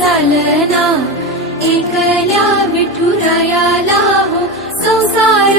चालना एकल्या विठुराया ना संसार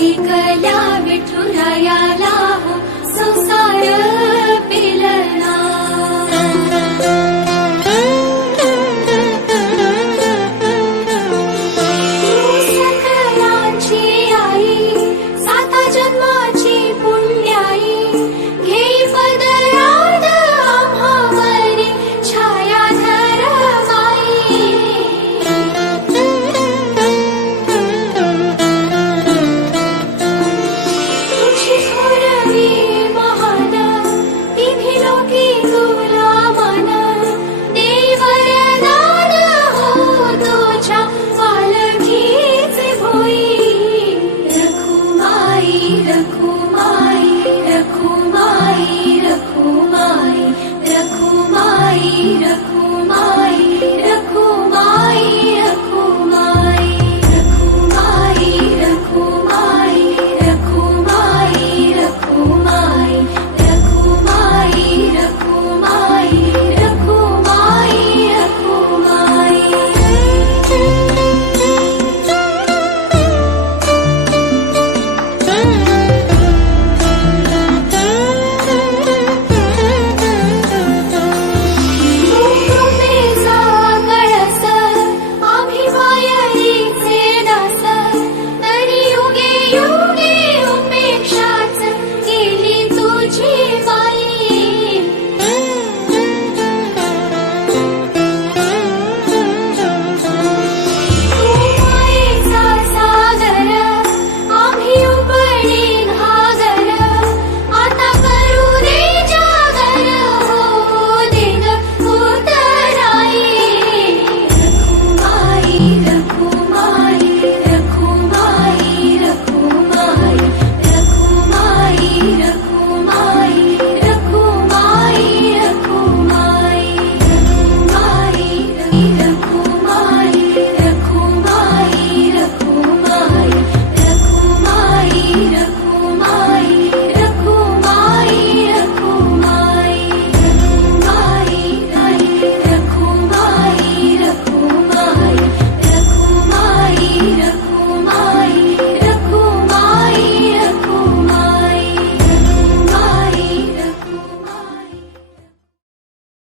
या विठुरया संसार 你的苦